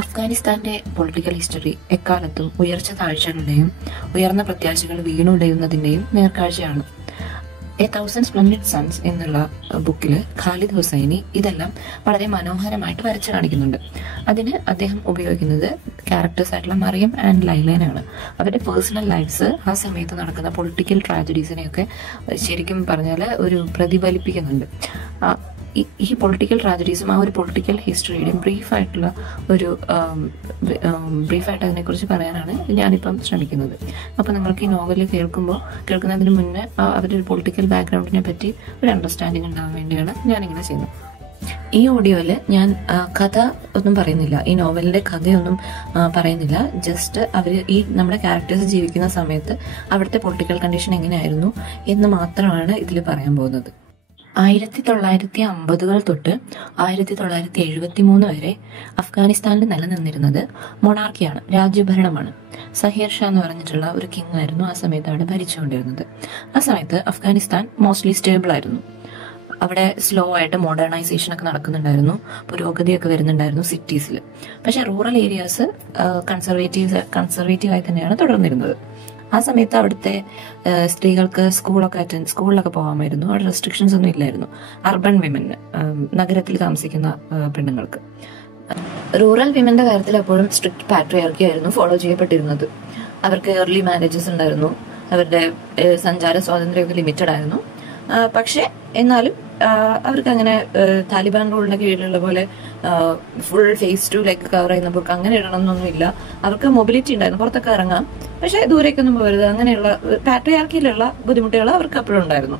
അഫ്ഗാനിസ്ഥാന്റെ political history എക്കാലത്തും ഉയർച്ച താഴ്ചകളുടെയും ഉയർന്ന പ്രത്യാശകൾ വീണുടയുന്നതിന്റെയും നേർക്കാഴ്ചയാണ്. എ തൗസൻഡ് സ്പ്ലെൻഡിഡ് സൺസ് എന്നുള്ള ബുക്കിൽ ഖാലിദ് ഹുസൈനി ഇതെല്ലാം വളരെ മനോഹരമായിട്ട് വരച്ചു കാണിക്കുന്നുണ്ട്. അതിന് അദ്ദേഹം ഉപയോഗിക്കുന്നത് ക്യാരക്ടേഴ്സ് ആയിട്ടുള്ള മറിയം ആൻഡ് ലൈലനാണ്. അവരുടെ പേഴ്സണൽ ലൈഫ്സ് ആ സമയത്ത് നടക്കുന്ന പൊളിറ്റിക്കൽ ട്രാജഡീസിനെയൊക്കെ ശരിക്കും പറഞ്ഞാൽ ഒരു പ്രതിഫലിപ്പിക്കുന്നുണ്ട്. ഈ പൊളിറ്റിക്കൽ ട്രാജഡീസും ആ ഒരു പൊളിറ്റിക്കൽ ഹിസ്റ്ററിയുടെയും ബ്രീഫായിട്ട് അതിനെക്കുറിച്ച് പറയാനാണ് ഞാനിപ്പം ശ്രമിക്കുന്നത്. അപ്പോൾ നിങ്ങൾക്ക് ഈ നോവൽ കേൾക്കുന്നതിന് മുന്നേ അവരുടെ ഒരു പൊളിറ്റിക്കൽ ബാക്ക്ഗ്രൗണ്ടിനെ പറ്റി ഒരു അണ്ടർസ്റ്റാൻഡിങ് ഉണ്ടാകാൻ വേണ്ടിയാണ് ഞാനിങ്ങനെ ചെയ്യുന്നത്. ഈ ഓഡിയോയിൽ ഞാൻ കഥ ഒന്നും പറയുന്നില്ല, ഈ നോവലിന്റെ കഥയൊന്നും പറയുന്നില്ല. ജസ്റ്റ് ഈ നമ്മുടെ ക്യാരക്ടേഴ്സ് ജീവിക്കുന്ന സമയത്ത് അവിടുത്തെ പൊളിറ്റിക്കൽ കണ്ടീഷൻ എങ്ങനെയായിരുന്നു എന്ന് മാത്രമാണ് ഇതിൽ പറയാൻ പോകുന്നത്. 1950 തൊട്ട് 1973 വരെ അഫ്ഗാനിസ്ഥാനിൽ നിലനിന്നിരുന്നത് മൊണാർക്കിയാണ്, രാജ്യഭരണമാണ്. സഹീർ ഷാ എന്ന് പറഞ്ഞിട്ടുള്ള ഒരു കിങ് ആയിരുന്നു ആ സമയത്ത് അവിടെ ഭരിച്ചുകൊണ്ടിരുന്നത്. ആ സമയത്ത് അഫ്ഗാനിസ്ഥാൻ മോസ്റ്റ്ലി സ്റ്റേബിൾ ആയിരുന്നു. അവിടെ സ്ലോ ആയിട്ട് മോഡേണൈസേഷൻ ഒക്കെ നടക്കുന്നുണ്ടായിരുന്നു, പുരോഗതിയൊക്കെ വരുന്നുണ്ടായിരുന്നു സിറ്റീസിൽ. പക്ഷെ റൂറൽ ഏരിയാസ് കൺസർവേറ്റീവായി തന്നെയാണ് തുടർന്നിരുന്നത്. ആ സമയത്ത് അവിടുത്തെ സ്ത്രീകൾക്ക് സ്കൂളിലൊക്കെ പോകാമായിരുന്നു. അവിടെ റെസ്ട്രിക്ഷൻസ് ഒന്നും ഇല്ലായിരുന്നു. അർബൻ വിമന്, നഗരത്തിൽ താമസിക്കുന്ന പെണ്ണുങ്ങൾക്ക്. റൂറൽ വിമന്റെ കാര്യത്തിൽ അപ്പോഴും സ്ട്രിക്റ്റ് പാട്രിയാർക്കി ആയിരുന്നു ഫോളോ ചെയ്യപ്പെട്ടിരുന്നത്. അവർക്ക് ഏർലി മാരേജസ് ഉണ്ടായിരുന്നു, അവരുടെ സഞ്ചാര സ്വാതന്ത്ര്യമൊക്കെ ലിമിറ്റഡ് ആയിരുന്നു. പക്ഷെ എന്നാലും അവർക്ക് അങ്ങനെ താലിബാൻ റൂളിന്റെ കീഴിലുള്ള പോലെ full face to leg cover ചെയ്യുന്ന ബുക്ക് അങ്ങനെ ഇടണമെന്നൊന്നും ഇല്ല. അവർക്ക് മൊബിലിറ്റി ഉണ്ടായിരുന്നു, പുറത്തൊക്കെ ഇറങ്ങാം, പക്ഷെ ദൂരേക്കൊന്നും പോകരുത്. അങ്ങനെയുള്ള പാട്രിയാർക്കിയിലുള്ള ബുദ്ധിമുട്ടുകൾ അവർക്ക് അപ്പോഴും ഉണ്ടായിരുന്നു.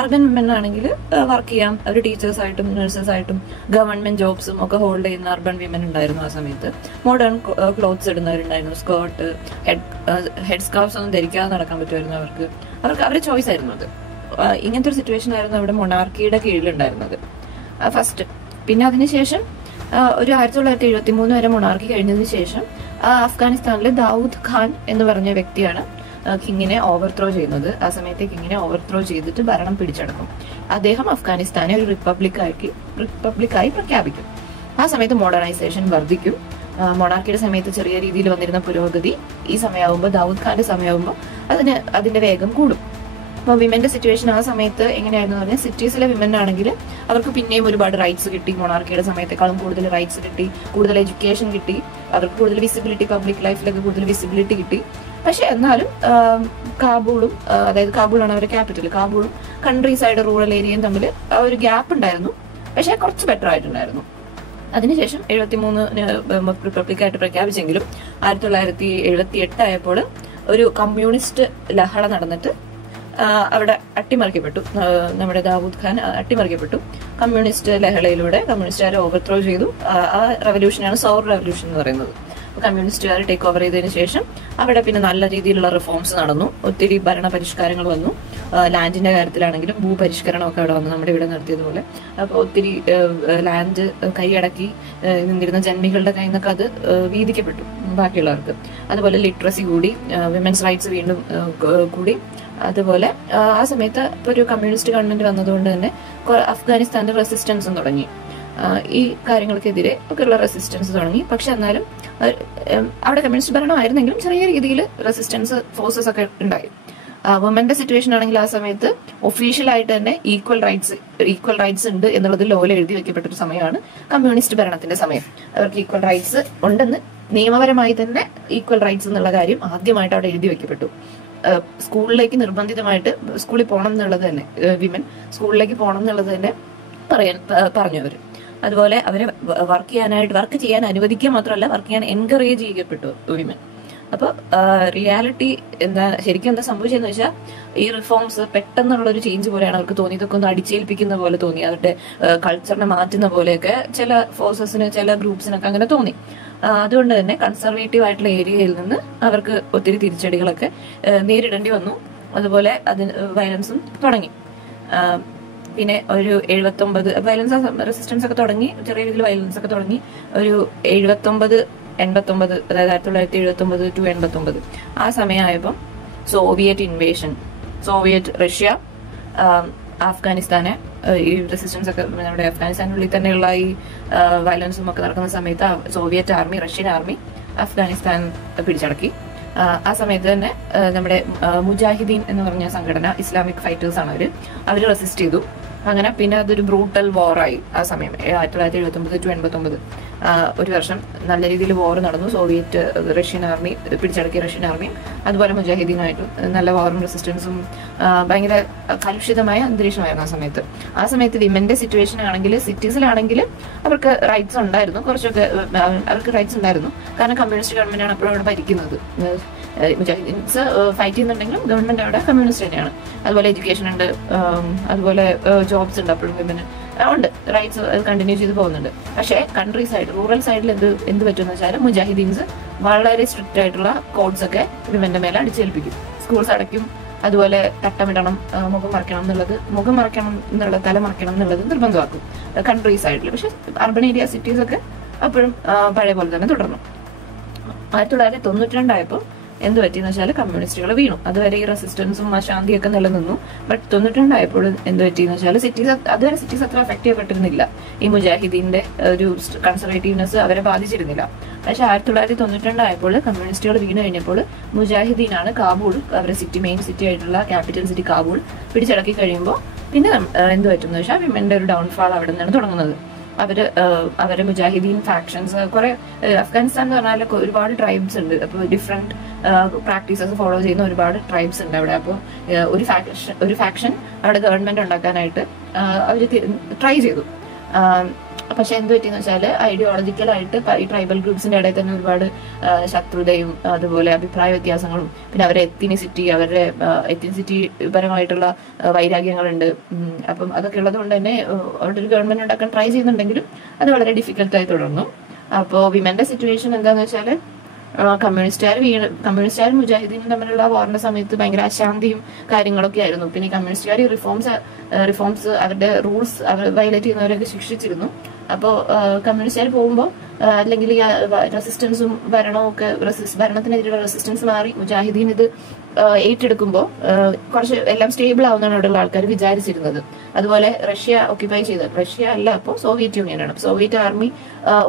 അർബൻ വിമൻ ആണെങ്കിൽ വർക്ക് ചെയ്യാം, അവർ ടീച്ചേഴ്സായിട്ടും നഴ്സസായിട്ടും ഗവൺമെന്റ് ജോബ്സും ഒക്കെ ഹോൾഡ് ചെയ്യുന്ന അർബൻ വിമൻ ഉണ്ടായിരുന്നു. ആ സമയത്ത് മോഡേൺ ക്ലോത്ത്സ് ഇടുന്നവരുണ്ടായിരുന്നു, സ്കേർട്ട്, ഹെഡ് സ്കാർഫ്സ് ഒന്നും ധരിക്കാതെ നടക്കാൻ പറ്റുമായിരുന്നു അവർക്ക് അവരുടെ ചോയ്സ് ആയിരുന്നു അത്. ഇങ്ങനത്തെ ഒരു സിറ്റുവേഷൻ ആയിരുന്നു അവിടെ മൊണാർക്കിയുടെ കീഴിലുണ്ടായിരുന്നത് ഫസ്റ്റ്. പിന്നെ അതിനുശേഷം ഒരു 1973 വരെ മൊണാർക്കി കഴിഞ്ഞതിന് ശേഷം അഫ്ഗാനിസ്ഥാനിലെ ദാവൂദ് ഖാൻ എന്ന് പറഞ്ഞ വ്യക്തിയാണ് കിങ്ങിനെ ഓവർത്രോ ചെയ്യുന്നത്. ആ സമയത്ത് കിങ്ങിനെ ഓവർത്രോ ചെയ്തിട്ട് ഭരണം പിടിച്ചെടുക്കും. അദ്ദേഹം അഫ്ഗാനിസ്ഥാനെ ഒരു റിപ്പബ്ലിക്കായി പ്രഖ്യാപിക്കും. ആ സമയത്ത് മോഡേണൈസേഷൻ വർദ്ധിക്കും. മൊണാർക്കിയുടെ സമയത്ത് ചെറിയ രീതിയിൽ വന്നിരുന്ന പുരോഗതി ഈ സമയമാകുമ്പോൾ, ദാവൂദ് ഖാന്റെ സമയമാകുമ്പോൾ അതിന്റെ വേഗം കൂടും. അപ്പോൾ വിമന്റെ സിറ്റുവേഷൻ ആ സമയത്ത് എങ്ങനെയായിരുന്നു പറഞ്ഞാൽ, സിറ്റീസിലെ വിമൻ ആണെങ്കിൽ അവർക്ക് പിന്നെയും ഒരുപാട് റൈറ്റ്സ് കിട്ടി. മൊണാർക്കിയുടെ സമയത്തേക്കാളും കൂടുതൽ റൈറ്റ്സ് കിട്ടി, കൂടുതൽ എഡ്യൂക്കേഷൻ കിട്ടി, അവർക്ക് കൂടുതൽ വിസിബിലിറ്റി, പബ്ലിക് ലൈഫിലൊക്കെ കൂടുതൽ വിസിബിലിറ്റി കിട്ടി. പക്ഷെ എന്നാലും കാബൂളും, അതായത് കാബൂളാണ് അവരുടെ ക്യാപിറ്റൽ, കാബൂളും കൺട്രി സൈഡ് റൂറൽ ഏരിയയും തമ്മിൽ ഒരു ഗ്യാപ്പ് ഉണ്ടായിരുന്നു. പക്ഷെ കുറച്ച് ബെറ്റർ ആയിട്ടുണ്ടായിരുന്നു. അതിനുശേഷം 73 റിപ്പബ്ലിക്കായിട്ട് പ്രഖ്യാപിച്ചെങ്കിലും 1978 ആയപ്പോൾ ഒരു കമ്മ്യൂണിസ്റ്റ് ലഹള നടന്നിട്ട് അവിടെ അട്ടിമറിക്കപ്പെട്ടു. നമ്മുടെ ദാവൂദ് ഖാൻ അട്ടിമറിക്കപ്പെട്ടു. കമ്മ്യൂണിസ്റ്റ് ലഹളയിലൂടെ കമ്മ്യൂണിസ്റ്റുകാരെ ഓവർത്രോ ചെയ്തു. ആ റവല്യൂഷനാണ് സൗർ റവല്യൂഷൻ എന്ന് പറയുന്നത്. കമ്മ്യൂണിസ്റ്റുകാർ ടേക്ക് ഓവർ ചെയ്തതിനു ശേഷം അവിടെ പിന്നെ നല്ല രീതിയിലുള്ള റിഫോംസ് നടന്നു. ഒത്തിരി ഭരണ പരിഷ്കാരങ്ങൾ വന്നു. ലാൻഡിന്റെ കാര്യത്തിലാണെങ്കിലും ഭൂപരിഷ്കരണമൊക്കെ അവിടെ വന്നു, നമ്മുടെ ഇവിടെ നടത്തിയതുപോലെ. അപ്പോൾ ഒത്തിരി ലാൻഡ് കൈയടക്കി നിന്നിരുന്ന ജന്മികളുടെ കയ്യിൽ നിന്നൊക്കെ അത് വീതിക്കപ്പെട്ടു ബാക്കിയുള്ളവർക്ക്. അതുപോലെ ലിറ്ററസി കൂടി, വിമൻസ് റൈറ്റ്സ് വീണ്ടും കൂടി. അതുപോലെ ആ സമയത്ത് ഇപ്പോൾ ഒരു കമ്മ്യൂണിസ്റ്റ് ഗവൺമെന്റ് വന്നതുകൊണ്ട് തന്നെ അഫ്ഗാനിസ്ഥാന്റെ റെസിസ്റ്റൻസും തുടങ്ങി. ഈ കാര്യങ്ങൾക്കെതിരെ ഒക്കെയുള്ള റെസിസ്റ്റൻസ് തുടങ്ങി. പക്ഷെ എന്നാലും അവിടെ കമ്മ്യൂണിസ്റ്റ് ഭരണമായിരുന്നെങ്കിലും ചെറിയ രീതിയിൽ റെസിസ്റ്റൻസ് ഫോഴ്സസ് ഒക്കെ ഉണ്ടായി. വുമന്റെ സിറ്റുവേഷൻ ആണെങ്കിൽ ആ സമയത്ത് ഒഫീഷ്യലായിട്ട് തന്നെ ഈക്വൽ റൈറ്റ്സ് ഉണ്ട് എന്നുള്ളത് ലോയിൽ എഴുതി വെക്കപ്പെട്ട ഒരു സമയമാണ് കമ്മ്യൂണിസ്റ്റ് ഭരണത്തിന്റെ സമയം. അവർക്ക് ഈക്വൽ റൈറ്റ്സ് ഉണ്ടെന്ന് നിയമപരമായി തന്നെ ഈക്വൽ റൈറ്റ്സ് എന്നുള്ള കാര്യം ആദ്യമായിട്ട് അവിടെ എഴുതി വെക്കപ്പെട്ടു. സ്കൂളിലേക്ക് നിർബന്ധിതമായിട്ട് സ്കൂളിൽ പോകണം എന്നുള്ളത് തന്നെ, വിമൻ സ്കൂളിലേക്ക് പോകണം എന്നുള്ളത് തന്നെ പറഞ്ഞു അവര്. അതുപോലെ അവരെ വർക്ക് ചെയ്യാൻ അനുവദിക്കുക മാത്രമല്ല, വർക്ക് ചെയ്യാൻ എൻകറേജ് ചെയ്യപ്പെട്ടു വിമൻ. അപ്പൊ റിയാലിറ്റി ശരിക്കും എന്താ സംഭവിച്ചതെന്ന് വെച്ചാൽ, ഈ റിഫോംസ് പെട്ടെന്നുള്ള ഒരു ചേഞ്ച് പോലെയാണ് അവർക്ക് തോന്നി. ഇതൊക്കെ ഒന്ന് അടിച്ചേൽപ്പിക്കുന്ന പോലെ തോന്നി, അവരുടെ കൾച്ചറിനെ മാറ്റുന്ന പോലെയൊക്കെ ചില ഫോഴ്സസിന്, ചില ഗ്രൂപ്പ്സിനൊക്കെ അങ്ങനെ തോന്നി. അതുകൊണ്ട് തന്നെ കൺസർവേറ്റീവ് ആയിട്ടുള്ള ഏരിയയിൽ നിന്ന് അവർക്ക് ഒത്തിരി തിരിച്ചടികളൊക്കെ നേരിടേണ്ടി വന്നു. അതുപോലെ വയലൻസും തുടങ്ങി. പിന്നെ ഒരു 79 വയലൻസ്, റെസിസ്റ്റൻസ് ഒക്കെ തുടങ്ങി, ചെറിയ രീതിയിൽ വയലൻസ് ഒക്കെ തുടങ്ങി. ഒരു 79-89, അതായത് 1979 to 89 ആ സമയമായപ്പോൾ സോവിയറ്റ് ഇൻവേഷൻ, സോവിയറ്റ് റഷ്യ അഫ്ഗാനിസ്ഥാനെ ഈ റെസിസ്റ്റൻസ് ഒക്കെ നമ്മുടെ അഫ്ഗാനിസ്ഥാനുള്ളിൽ തന്നെയുള്ള ഈ വയലൻസും ഒക്കെ നടക്കുന്ന സമയത്ത് Soviet army, Russian army Afghanistan പിടിച്ചടക്കി. ആ സമയത്ത് തന്നെ നമ്മുടെ മുജാഹിദീൻ എന്ന് പറഞ്ഞ സംഘടന, ഇസ്ലാമിക് ഫൈറ്റേഴ്സ് ആണ് അവര് റെസിസ്റ്റ് ചെയ്തു. അങ്ങനെ പിന്നെ അതൊരു ബ്രൂട്ടൽ വാറായി. ആ സമയം 1979 to 89 ഒരു വർഷം നല്ല രീതിയിൽ വാർ നടന്നു. സോവിയറ്റ് റഷ്യൻ ആർമി പിടിച്ചടക്കിയ റഷ്യൻ ആർമിയും അതുപോലെ മുജാഹിദീനുമായിട്ടും നല്ല വാറും റെസിസ്റ്റൻസും ഭയങ്കര കലുഷിതമായ അന്തരീക്ഷമായിരുന്നു ആ സമയത്ത് വിമന്റെ സിറ്റുവേഷൻ ആണെങ്കിൽ സിറ്റീസിലാണെങ്കിൽ അവർക്ക് റൈറ്റ്സ് ഉണ്ടായിരുന്നു, കുറച്ചൊക്കെ അവർക്ക് റൈറ്റ്സ് ഉണ്ടായിരുന്നു. കാരണം കമ്മ്യൂണിസ്റ്റ് ഗവൺമെന്റ് ആണ് അപ്പോഴും അവിടെ ഭരിക്കുന്നത്. മുജാഹിദീൻസ് ഫൈറ്റ് ചെയ്യുന്നുണ്ടെങ്കിലും ഗവൺമെന്റ് അവിടെ കമ്മ്യൂണിസ്റ്റ് തന്നെയാണ്. അതുപോലെ എഡ്യൂക്കേഷൻ ഉണ്ട്, അതുപോലെ ജോബ്സ് ഉണ്ട്, അപ്പോഴും വിമന് ഉണ്ട്, റൈറ്റ്സ് കണ്ടിന്യൂ ചെയ്ത് പോകുന്നുണ്ട്. പക്ഷേ കൺട്രി സൈഡ്, റൂറൽ സൈഡിൽ എന്ത് പറ്റുമെന്ന് വെച്ചാൽ മുജാഹിദീൻസ് വളരെ സ്ട്രിക്റ്റ് ആയിട്ടുള്ള കോഡ്സ് ഒക്കെ വിമന്റെ മേലെ അടിച്ചേൽപ്പിക്കും. സ്കൂൾസ് അടയ്ക്കും, അതുപോലെ തട്ടമിടണം, മുഖം മറയ്ക്കണം എന്നുള്ളത്, തല മറയ്ക്കണം എന്നുള്ളത് നിർബന്ധമാക്കും കൺട്രി സൈഡിൽ. പക്ഷെ അർബൻ ഏരിയ, സിറ്റീസ് ഒക്കെ അപ്പോഴും പഴയ പോലെ തന്നെ തുടർന്നു. 1992 ആയപ്പോൾ എന്ത് പറ്റിയെന്ന് വെച്ചാൽ കമ്മ്യൂണിസ്റ്റുകൾ വീണു. അതുവരെ ഈ റെസിസ്റ്റൻസും അശാന്തിയൊക്കെ നിലനിന്നു. ബട്ട് 92 ആയപ്പോൾ എന്ത് പറ്റിയെന്ന് വെച്ചാൽ അതുവരെ സിറ്റീസ് അത്ര അഫക്ട് ചെയ്യപ്പെട്ടിരുന്നില്ല. ഈ മുജാഹിദീന്റെ ഒരു കൺസർവേറ്റീവ്നെസ് അവരെ ബാധിച്ചിരുന്നില്ല. പക്ഷെ 1992 ആയപ്പോൾ കമ്മ്യൂണിസ്റ്റുകൾ വീണ് കഴിഞ്ഞപ്പോൾ മുജാഹിദീനാണ് കാബൂൾ, അവരുടെ മെയിൻ സിറ്റി ആയിട്ടുള്ള ക്യാപിറ്റൽ സിറ്റി കാബൂൾ പിടിച്ചടക്കി കഴിയുമ്പോൾ പിന്നെ എന്ത് പറ്റുമെന്ന് വെച്ചാൽ വിമന്റെ ഒരു ഡൗൺഫാൾ അവിടെ നിന്നാണ് തുടങ്ങുന്നത്. അവര് മുജാഹിദീൻ ഫാക്ഷൻസ്, കുറെ അഫ്ഗാനിസ്ഥാൻ എന്ന് പറഞ്ഞാൽ ഒരുപാട് ട്രൈബ്സ് ഉണ്ട്. അപ്പോൾ ഡിഫറെന്റ് പ്രാക്ടീസസ് ഫോളോ ചെയ്യുന്ന ഒരുപാട് ട്രൈബ്സ് ഉണ്ട് അവിടെ. അപ്പോൾ ഒരു ഫാക്ഷൻ അവിടെ ഗവൺമെന്റ് ഉണ്ടാക്കാനായിട്ട് അവര് ട്രൈ ചെയ്തു. പക്ഷെ എന്ത് പറ്റിയെന്ന് വെച്ചാൽ ഐഡിയോളജിക്കലായിട്ട് ഈ ട്രൈബൽ ഗ്രൂപ്പ്സിന്റെ ഇടയിൽ തന്നെ ഒരുപാട് ശത്രുതയും അതുപോലെ അഭിപ്രായ വ്യത്യാസങ്ങളും, പിന്നെ അവരുടെ എത്തിനിസിറ്റി പരമായിട്ടുള്ള വൈരാഗ്യങ്ങളുണ്ട്. അപ്പം അതൊക്കെ ഉള്ളത് കൊണ്ട് തന്നെ അവിടെ ഒരു ഗവൺമെന്റ് ഉണ്ടാക്കാൻ ട്രൈ ചെയ്യുന്നുണ്ടെങ്കിലും അത് വളരെ ഡിഫിക്കൽട്ടായി തുടർന്നു. അപ്പോൾ വിമന്റെ സിറ്റുവേഷൻ എന്താന്ന് വെച്ചാൽ കമ്മ്യൂണിസ്റ്റുകാരും മുജാഹിദീനും തമ്മിലുള്ള വാറിന്റെ സമയത്ത് ഭയങ്കര അശാന്തിയും കാര്യങ്ങളൊക്കെ ആയിരുന്നു. പിന്നെ കമ്മ്യൂണിസ്റ്റുകാർ റിഫോംസ് അവരുടെ റൂൾസ് വയലേറ്റ് ചെയ്യുന്നവരൊക്കെ ശിക്ഷിച്ചിരുന്നു. അപ്പോൾ കമ്മ്യൂണിസ്റ്റുകാർ പോകുമ്പോൾ അല്ലെങ്കിൽ ഈ റെസിസ്റ്റൻസും ഭരണത്തിനെതിരെയുള്ള റെസിസ്റ്റൻസ് മാറി മുജാഹിദീൻ ഇത് ഏറ്റെടുക്കുമ്പോൾ കുറച്ച് എല്ലാം സ്റ്റേബിൾ ആവുന്നതാണ് അവിടെയുള്ള ആൾക്കാർ വിചാരിച്ചിരുന്നത്. അതുപോലെ റഷ്യ അല്ല, അപ്പോൾ സോവിയറ്റ് യൂണിയനാണ്. സോവിയറ്റ് ആർമി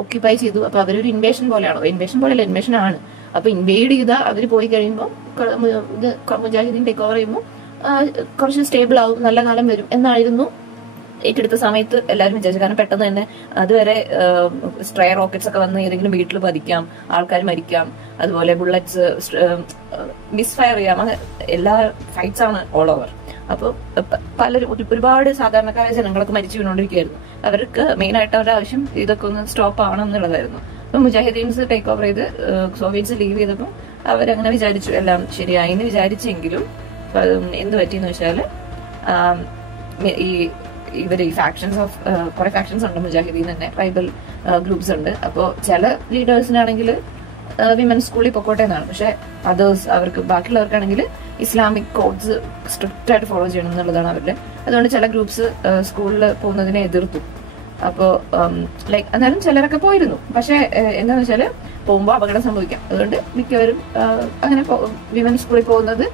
ഒക്യുപ്പൈ ചെയ്തു. അപ്പൊ അവരൊരു ഇൻവേഷൻ ആണ്. അപ്പൊ ഇൻവേഡ് ചെയ്താൽ അവർ പോയി കഴിയുമ്പോൾ മുജാഹിദീൻ ടേക്ക് ഓവർ ചെയ്യുമ്പോൾ കുറച്ച് സ്റ്റേബിൾ ആവും, നല്ല കാലം വരും എന്നായിരുന്നു ഏറ്റെടുത്ത സമയത്ത് എല്ലാവരും വിചാരിച്ചു. കാരണം പെട്ടെന്ന് തന്നെ അതുവരെ സ്ട്രേ റോക്കറ്റ്സ് ഒക്കെ വന്ന് ഏതെങ്കിലും വീട്ടിൽ പതിക്കാം, ആൾക്കാർ മരിക്കാം, അതുപോലെ ബുള്ളറ്റ്സ് മിസ്ഫയർ ചെയ്യാം, അങ്ങനെ എല്ലാ ഫൈറ്റ്സ് ആണ് ഓൾ ഓവർ. അപ്പോൾ ഒരുപാട് സാധാരണക്കാരായ ജനങ്ങളൊക്കെ മരിച്ചു വീണുകൊണ്ടിരിക്കുകയായിരുന്നു. അവർക്ക് മെയിൻ ആയിട്ട് അവരുടെ ആവശ്യം ഇതൊക്കെ ഒന്ന് സ്റ്റോപ്പ് ആവണം എന്നുള്ളതായിരുന്നു. അപ്പൊ മുജാഹിദീൻസ് ടേക്ക് ഓവർ ചെയ്ത് സോവിയറ്റ്സ് ലീവ് ചെയ്തപ്പോൾ അവരങ്ങനെ വിചാരിച്ചു എല്ലാം ശരിയായി എന്ന് വിചാരിച്ചെങ്കിലും എന്ത് പറ്റിയെന്ന് വെച്ചാൽ ഈ ഫാക്ഷൻസ് കുറെ ഫാക്ഷൻസ് ഉണ്ട് മുജാഹിദീൻ തന്നെ, ട്രൈബൽ ഗ്രൂപ്പ്സ് ഉണ്ട്. അപ്പോൾ ചില ലീഡേഴ്സിനാണെങ്കിൽ വിമൻ സ്കൂളിൽ പൊക്കോട്ടെ എന്നാണ്. പക്ഷെ അവർക്ക് ബാക്കിയുള്ളവർക്കാണെങ്കിൽ ഇസ്ലാമിക് കോഡ്സ് സ്ട്രിക്റ്റ് ആയിട്ട് ഫോളോ ചെയ്യണം എന്നുള്ളതാണ് അവരുടെ. അതുകൊണ്ട് ചില ഗ്രൂപ്പ്സ് സ്കൂളിൽ പോകുന്നതിനെ എതിർത്തു. അപ്പോൾ എന്നാലും ചിലരൊക്കെ പോയിരുന്നു. പക്ഷെ എന്താന്ന് വെച്ചാൽ പോകുമ്പോൾ അപകടം സംഭവിക്കാം. അതുകൊണ്ട് മിക്കവരും അങ്ങനെ വിമൻ സ്കൂളിൽ പോകുന്നത്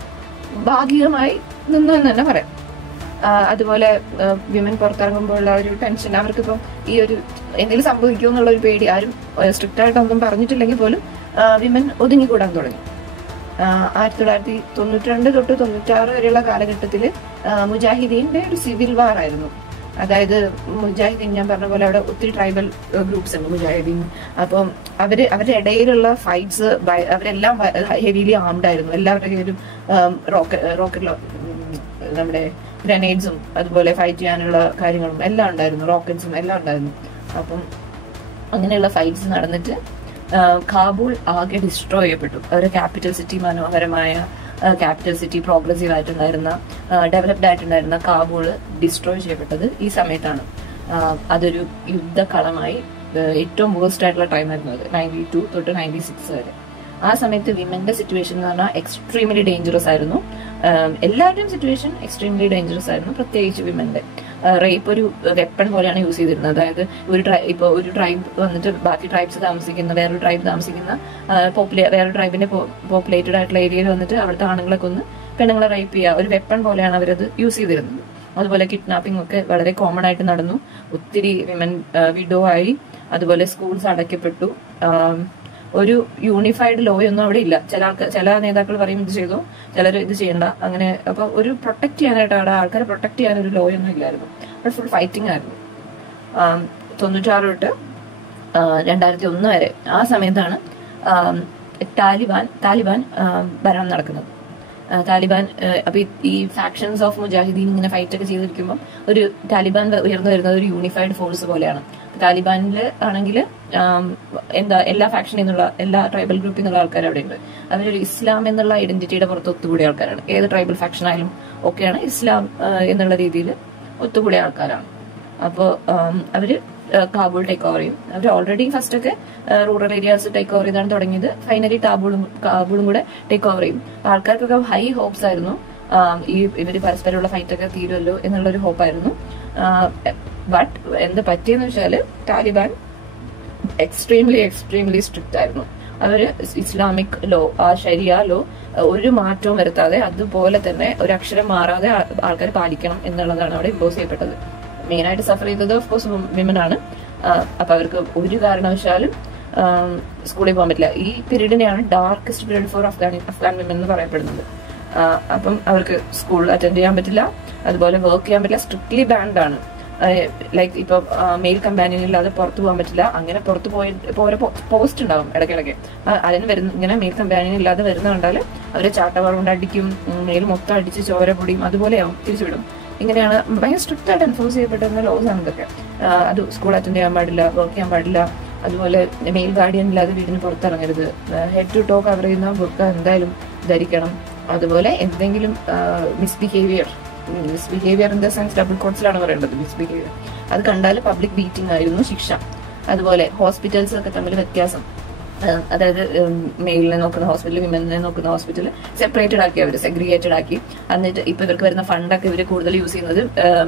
ഭാഗികമായി നിന്നു എന്ന് തന്നെ പറയാം. അതുപോലെ വിമൻ പുറത്തിറങ്ങുമ്പോഴുള്ള ഒരു ടെൻഷൻ, അവർക്കിപ്പം ഈ ഒരു എന്തെങ്കിലും സംഭവിക്കുമോ എന്നുള്ള ഒരു പേടി, ആരും സ്ട്രിക്റ്റ് ആയിട്ടൊന്നും പറഞ്ഞിട്ടില്ലെങ്കിൽ പോലും വിമൻ ഒതുങ്ങിക്കൂടാൻ തുടങ്ങി. 1992 തൊട്ട് 96 വരെയുള്ള കാലഘട്ടത്തിൽ മുജാഹിദീന്റെ ഒരു സിവിൽ വാർ ആയിരുന്നു. അതായത് മുജാഹിദീൻ, ഞാൻ പറഞ്ഞ പോലെ അവിടെ ഒത്തിരി ട്രൈബൽ ഗ്രൂപ്പ്സ് ഉണ്ട് മുജാഹിദീൻ. അപ്പം അവരുടെ ഇടയിലുള്ള ഫൈറ്റ്സ് അവരെല്ലാം ഹെവിലി ആംഡ് ആയിരുന്നു. എല്ലാവരുടെ കയ്യിലും റോക്കറ്റ് നമ്മുടെ ഗ്രനേഡ്സും അതുപോലെ ഫൈറ്റ് ചെയ്യാനുള്ള കാര്യങ്ങളും എല്ലാം ഉണ്ടായിരുന്നു, റോക്കറ്റ്സും എല്ലാം ഉണ്ടായിരുന്നു. അപ്പം അങ്ങനെയുള്ള ഫൈറ്റ്സ് നടന്നിട്ട് കാബൂൾ ആകെ ഡിസ്ട്രോയ് ചെയ്യപ്പെട്ടു. അവരുടെ ക്യാപിറ്റൽ സിറ്റി, മനോഹരമായ ക്യാപിറ്റൽ സിറ്റി, പ്രോഗ്രസീവ് ആയിട്ടുണ്ടായിരുന്ന ഡെവലപ്ഡ് ആയിട്ടുണ്ടായിരുന്ന കാബൂൾ ഡിസ്ട്രോയ് ചെയ്യപ്പെട്ടത് ഈ സമയത്താണ്. അതൊരു യുദ്ധക്കളമായി ഏറ്റവും വേഴ്സ്റ്റ് ആയിട്ടുള്ള ടൈമായിരുന്നു അത്, 92 തൊട്ട് 96 വരെ. ആ സമയത്ത് വിമന്റെ സിറ്റുവേഷൻ എന്ന് പറഞ്ഞാൽ എക്സ്ട്രീംലി ഡേഞ്ചറസ് ആയിരുന്നു. എല്ലാവരുടെയും സിറ്റുവേഷൻ എക്സ്ട്രീംലി ഡേഞ്ചറസ് ആയിരുന്നു, പ്രത്യേകിച്ച് വിമന്റെ. റേപ്പ് ഒരു വെപ്പൺ പോലെയാണ് യൂസ് ചെയ്തിരുന്നത്. അതായത് ഒരു ട്രൈബ് വന്നിട്ട് ബാക്കി ട്രൈബ്സ് താമസിക്കുന്ന വേറൊരു ട്രൈബിന്റെ പോപ്പുലേറ്റഡ് ആയിട്ടുള്ള ഏരിയയിൽ വന്നിട്ട് അവിടുത്തെ ആണുങ്ങളെ കൊന്ന് പെണ്ണുങ്ങളെ റേപ്പ് ചെയ്യുക, ഒരു വെപ്പൺ പോലെയാണ് അവരത് യൂസ് ചെയ്തിരുന്നത്. അതുപോലെ കിഡ്നാപ്പിംഗ് ഒക്കെ വളരെ കോമൺ ആയിട്ട് നടന്നു. ഒത്തിരി വിമൻ വിഡോ ആയി. അതുപോലെ സ്കൂൾസ് അടയ്ക്കപ്പെട്ടു. ഒരു യൂണിഫൈഡ് ലോ ഒന്നും അവിടെ ഇല്ല. ചില നേതാക്കൾ പറയും ഇത് ചെയ്തോ, ചിലർ ഇത് ചെയ്യണ്ട, അങ്ങനെ. അപ്പൊ ഒരു പ്രൊട്ടക്ട് ചെയ്യാനായിട്ട് അവിടെ ആൾക്കാരെ പ്രൊട്ടക്ട് ചെയ്യാൻ ഒരു ലോ ഒന്നും ഇല്ലായിരുന്നു. അവിടെ ഫുൾ ഫൈറ്റിംഗ് ആയിരുന്നു. 96 തൊട്ട് 2001 വരെ ആ സമയത്താണ് താലിബാൻ ഭരണം നടക്കുന്നത്. താലിബാൻ അപ്പൊ ഈ ഫാക്ഷൻസ് ഓഫ് മുജാഹിദീൻ ഇങ്ങനെ ഫൈറ്റ് ഒക്കെ ചെയ്തിരിക്കുമ്പോൾ ഒരു താലിബാൻ ഉയർന്നു വരുന്നത് ഒരു യൂണിഫൈഡ് ഫോഴ്സ് പോലെയാണ്. താലിബാനില് ആണെങ്കിൽ എല്ലാ ഫാക്ഷനിൽ നിന്നുള്ള എല്ലാ ട്രൈബൽ ഗ്രൂപ്പിൽ നിന്നുള്ള ആൾക്കാർ അവിടെ ഉണ്ട്. അവരൊരു ഇസ്ലാം എന്നുള്ള ഐഡന്റിറ്റിയുടെ പുറത്ത് ഒത്തുകൂടിയ ആൾക്കാരാണ്. ഏത് ട്രൈബൽ ഫാക്ഷൻ ആയാലും ഒക്കെയാണ് ഇസ്ലാം എന്നുള്ള രീതിയിൽ ഒത്തുകൂടിയ ആൾക്കാരാണ്. അപ്പോൾ അവര് കാബൂൾ ടേക്ക് ഓവർ ചെയ്യും. അവർ ഓൾറെഡി ഫസ്റ്റ് ഒക്കെ റൂറൽ ഏരിയാസ് ടേക്ക് ഓവർ ചെയ്താണ് തുടങ്ങിയത്. ഫൈനലി കാബൂളും കൂടെ ടേക്ക് ഓവർ ചെയ്യും. ആൾക്കാർക്കൊക്കെ ഹൈ ഹോപ്സ് ആയിരുന്നു. ഇവര് പരസ്പരമുള്ള ഫൈറ്റ് ഒക്കെ തീരുമല്ലോ എന്നുള്ളൊരു ഹോപ്പായിരുന്നു. ബട്ട് എന്ത് പറ്റിയെന്ന് വെച്ചാല് താലിബാൻ എക്സ്ട്രീംലി സ്ട്രിക്റ്റ് ആയിരുന്നു. അവര് ഇസ്ലാമിക് ലോ, ആ ശരിയ ലോ ഒരു മാറ്റവും വരുത്താതെ അതുപോലെ തന്നെ ഒരു അക്ഷരം മാറാതെ ആൾക്കാർ പാലിക്കണം എന്നുള്ളതാണ് അവിടെ ഇമ്പോസ് ചെയ്യപ്പെട്ടത്. മെയിനായിട്ട് സഫർ ചെയ്തത് ഓഫ്കോഴ്സ് വിമൻ ആണ്. അപ്പൊ അവർക്ക് ഒരു കാരണവശാലും സ്കൂളിൽ പോകാൻ പറ്റില്ല. ഈ പീരീഡിനെയാണ് darkest period for Afghan women എന്ന് പറയപ്പെടുന്നത്. അപ്പം അവർക്ക് സ്കൂൾ അറ്റൻഡ് ചെയ്യാൻ പറ്റില്ല, അതുപോലെ വർക്ക് ചെയ്യാൻ പറ്റില്ല. സ്ട്രിക്ട്ലി ബാൻഡ് ആണ്. ലൈക്ക് ഇപ്പൊ മെയിൽ കമ്പാനിയൻ ഇല്ലാതെ പുറത്തു പോകാൻ പറ്റില്ല. അങ്ങനെ പുറത്ത് ഓരോ പോസ്റ്റ് ഉണ്ടാവും ഇടയ്ക്കിടയ്ക്ക്. അതിന് ഇങ്ങനെ മെയിൽ കമ്പാനിയൻ ഇല്ലാതെ വരുന്ന കണ്ടാൽ അവരെ ചാട്ടവാർ കൊണ്ട് അടിക്കും, മെയിൽ മൊത്തം അടിച്ച് ചോര പൊടിയും, അതുപോലെയാവും, തിരിച്ചുവിടും. ഇങ്ങനെയാണ് ഭയങ്കര സ്ട്രിക്റ്റ് ആയിട്ട് എൻഫോഴ്സ് ചെയ്യപ്പെട്ടിരുന്ന ലോസ് ആണ് ഇതൊക്കെ. അത് സ്കൂൾ അറ്റൻഡ് ചെയ്യാൻ പാടില്ല, വർക്ക് ചെയ്യാൻ പാടില്ല, അതുപോലെ മെയിൽ ഗാർഡിയൻ ഇല്ലാതെ വീടിന് പുറത്തിറങ്ങരുത്, ഹെഡ് ടു ടോ കവർ ചെയ്യുന്ന ബുർക്ക എന്തായാലും ധരിക്കണം. അതുപോലെ എന്തെങ്കിലും misbehaviour in the sense double കോട്ട്സിലാണ് പറയേണ്ടത്. മിസ്ബിഹേവിയർ അത് കണ്ടാൽ പബ്ലിക് ബീറ്റിംഗ് ആയിരുന്നു ശിക്ഷ. അതുപോലെ ഹോസ്പിറ്റൽസ് ഒക്കെ തമ്മിൽ വ്യത്യാസം, അതായത് മെയിലിനെ നോക്കുന്ന ഹോസ്പിറ്റൽ, വിമനെ നോക്കുന്ന ഹോസ്പിറ്റൽ സെപ്പറേറ്റഡ് ആക്കി, അവർ സെഗ്രിഗേറ്റഡ് ആക്കി. എന്നിട്ട് ഇപ്പൊ ഇവർക്ക് വരുന്ന ഫണ്ടൊക്കെ ഇവർ കൂടുതൽ യൂസ് ചെയ്യുന്നത്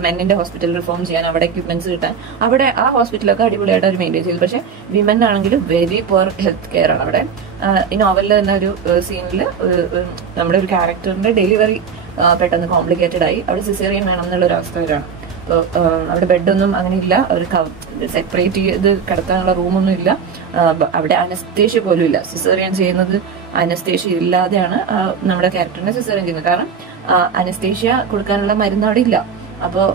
മെന്നിന്റെ ഹോസ്പിറ്റൽ റിഫോം ചെയ്യാൻ, അവിടെ എക്യുപ്മെന്റ്സ് കിട്ടാൻ. അവിടെ ആ ഹോസ്പിറ്റലൊക്കെ അടിപൊളിയായിട്ട് അവർ മെയിൻറ്റെയിൻ ചെയ്തു. പക്ഷെ വിമൻ ആണെങ്കിലും വെരി പുവർ ഹെൽത്ത് കെയർ ആണ് അവിടെ. ഈ നോവലിൽ തന്നെ ഒരു സീനിൽ നമ്മുടെ ഒരു ക്യാരക്ടറിന്റെ ഡെലിവറി പെട്ടെന്ന് കോംപ്ലിക്കേറ്റഡ് ആയി. അവിടെ സിസേറിയൻ വേണം എന്നുള്ള ഒരു അവസ്ഥ വരാണ്. അവിടെ ബെഡൊന്നും അങ്ങനെ ഇല്ല, അവർ സെപ്പറേറ്റ് ചെയ്ത് കിടത്താനുള്ള റൂമൊന്നും ഇല്ല. അവിടെ അനസ്തേഷ്യ പോലും ഇല്ല. സിസേറിയൻ ചെയ്യുന്നത് അനസ്തേഷ്യ ഇല്ലാതെയാണ് നമ്മുടെ ക്യാരക്ടറിനെ സിസേറിയൻ ചെയ്യുന്നത്. കാരണം അനസ്തേഷ്യ കൊടുക്കാനുള്ള മരുന്ന് അവിടെ ഇല്ല. അപ്പോൾ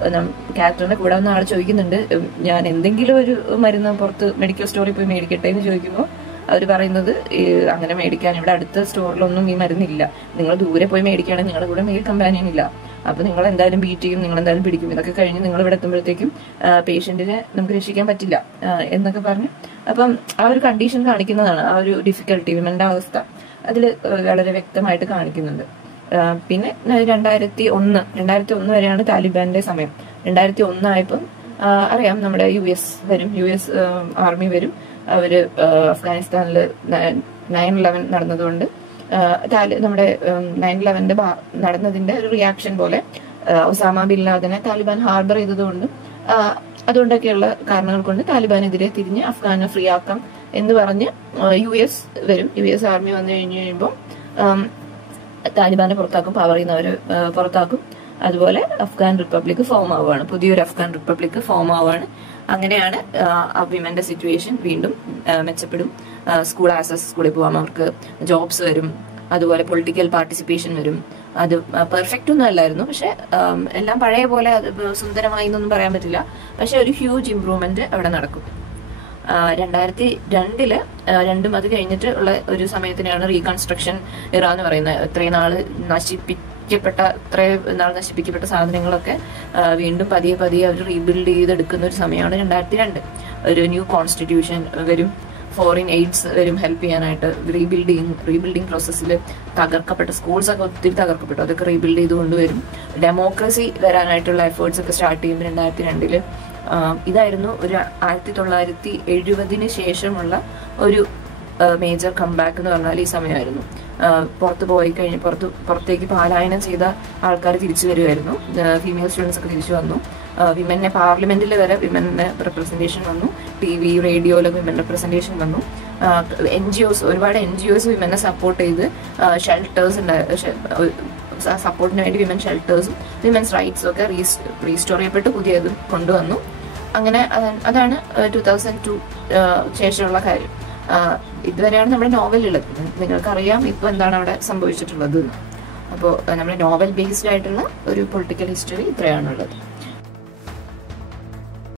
ക്യാരക്ടറിന്റെ കൂടെ വന്ന ആൾ ചോദിക്കുന്നുണ്ട്, ഞാൻ എന്തെങ്കിലും ഒരു മരുന്ന് പുറത്ത് മെഡിക്കൽ സ്റ്റോറിൽ പോയി മേടിക്കട്ടെ എന്ന് ചോദിക്കുമ്പോൾ അവർ പറയുന്നത് അങ്ങനെ മേടിക്കാൻ ഇവിടെ അടുത്ത സ്റ്റോറിലൊന്നും ഈ മരുന്നില്ല, നിങ്ങൾ ദൂരെ പോയി മേടിക്കുകയാണെങ്കിൽ നിങ്ങളുടെ കൂടെ മെയിൽ കമ്പാനിയൻ ഇല്ല, അപ്പൊ നിങ്ങൾ എന്തായാലും ബീറ്റ് ചെയ്യും, നിങ്ങൾ എന്തായാലും പിടിക്കും, ഇതൊക്കെ കഴിഞ്ഞ് നിങ്ങൾ ഇവിടെ എത്തുമ്പോഴത്തേക്കും പേഷ്യന്റിനെ നമുക്ക് രക്ഷിക്കാൻ പറ്റില്ല എന്നൊക്കെ പറഞ്ഞ് അപ്പം ആ ഒരു കണ്ടീഷൻ കാണിക്കുന്നതാണ്. ആ ഒരു ഡിഫിക്കൽട്ടി, വിമന്റെ അവസ്ഥ അതിൽ വളരെ വ്യക്തമായിട്ട് കാണിക്കുന്നുണ്ട്. പിന്നെ 2001 വരെയാണ് താലിബാന്റെ സമയം. 2001 ആയപ്പം അറിയാം നമ്മുടെ US ആർമി വരും. അവര് അഫ്ഗാനിസ്ഥാനില് 9/11 നടന്നതുകൊണ്ട് നമ്മുടെ 9/11 നടന്നതിന്റെ ഒരു റിയാക്ഷൻ പോലെ ഒസാമ ബിൻ ലാദനെ താലിബാൻ ഹാർബർ ചെയ്തതുകൊണ്ട് അതുകൊണ്ടൊക്കെയുള്ള കാരണങ്ങൾ കൊണ്ട് താലിബാനെതിരെ തിരിഞ്ഞ് അഫ്ഗാനെ ഫ്രീ ആക്കാം എന്ന് പറഞ്ഞ് US വരും. US ആർമി വന്നു കഴിയുമ്പോൾ താലിബാനെ പുറത്താക്കും, പവർ ചെയ്യുന്നവര് പുറത്താക്കും. അതുപോലെ അഫ്ഗാൻ റിപ്പബ്ലിക് ഫോം ആവുകയാണ്, പുതിയൊരു അഫ്ഗാൻ റിപ്പബ്ലിക് ഫോം ആവുകയാണ്. അങ്ങനെയാണ് വിമന്റെ സിറ്റുവേഷൻ വീണ്ടും മെച്ചപ്പെടും. സ്കൂൾ ആക്സസ്, സ്കൂളിൽ പോകാം, അവർക്ക് ജോബ്സ് വരും, അതുപോലെ പൊളിറ്റിക്കൽ പാർട്ടിസിപ്പേഷൻ വരും. അത് പെർഫെക്റ്റ് ഒന്നും അല്ലായിരുന്നു, പക്ഷെ എല്ലാം പഴയ പോലെ സുന്ദരമായി എന്നൊന്നും പറയാൻ പറ്റില്ല. പക്ഷെ ഒരു ഹ്യൂജ് ഇംപ്രൂവ്മെന്റ് അവിടെ നടക്കും. 2002 അത് കഴിഞ്ഞിട്ട് ഉള്ള ഒരു സമയത്തിനാണ് റീകൺസ്ട്രക്ഷൻ ഇറ എന്ന് പറയുന്നത്. ഇത്രയും നാൾ നശിപ്പിക്കപ്പെട്ട സാധനങ്ങളൊക്കെ വീണ്ടും പതിയെ അവർ റീബിൽഡ് ചെയ്തെടുക്കുന്ന ഒരു സമയമാണ് 2002. ഒരു ന്യൂ കോൺസ്റ്റിറ്റ്യൂഷൻ വരും, ഫോറിൻ എയ്ഡ്സ് വരും ഹെൽപ്പ് ചെയ്യാനായിട്ട്. റീബിൽഡിംഗ് പ്രോസസ്സിൽ തകർക്കപ്പെട്ട സ്കൂൾസ് ഒക്കെ ഒത്തിരി തകർക്കപ്പെട്ടു, അതൊക്കെ റീബിൽഡ് ചെയ്ത് കൊണ്ടുവരും. ഡെമോക്രസി വരാനായിട്ടുള്ള എഫേർട്സ് ഒക്കെ സ്റ്റാർട്ട് ചെയ്യുമ്പോൾ 2002 ഇതായിരുന്നു ഒരു 1970 ശേഷമുള്ള ഒരു മേജർ കംബാക്ക് എന്ന് പറഞ്ഞാൽ ഈ സമയമായിരുന്നു. പുറത്ത് പോയി കഴിഞ്ഞ് പുറത്തേക്ക് പലായനം ചെയ്ത ആൾക്കാർ തിരിച്ചു വരുമായിരുന്നു. ഫീമെയിൽ സ്റ്റുഡൻസ് ഒക്കെ തിരിച്ചു വന്നു. വിമനെ പാർലമെന്റിൽ വരെ വിമനെ റെപ്രസെന്റേഷൻ വന്നു. TV, റേഡിയോയിലൊക്കെ വിമൻ റെപ്രസെന്റേഷൻ വന്നു. NGOs, ഒരുപാട് NGOs വിമനെ സപ്പോർട്ട് ചെയ്ത് ഷെൽട്ടേഴ്സ് സപ്പോർട്ടിന് വേണ്ടി വിമൻ ഷെൽട്ടേഴ്സും വിമൻസ് റൈറ്റ്സും ഒക്കെ റീസ്റ്റോർ ചെയ്യപ്പെട്ട് പുതിയതും കൊണ്ടുവന്നു. അങ്ങനെ അതാണ് 2002 ശേഷമുള്ള കാര്യം. ഇതുവരെയാണ് നമ്മുടെ നോവലുള്ളത്. നിങ്ങൾക്കറിയാം ഇപ്പൊ എന്താണ് അവിടെ സംഭവിച്ചിട്ടുള്ളത്. അപ്പോൾ നമ്മുടെ നോവൽ ബേസ്ഡ് ആയിട്ടുള്ള ഒരു പൊളിറ്റിക്കൽ ഹിസ്റ്ററി ഇത്രയാണുള്ളത്.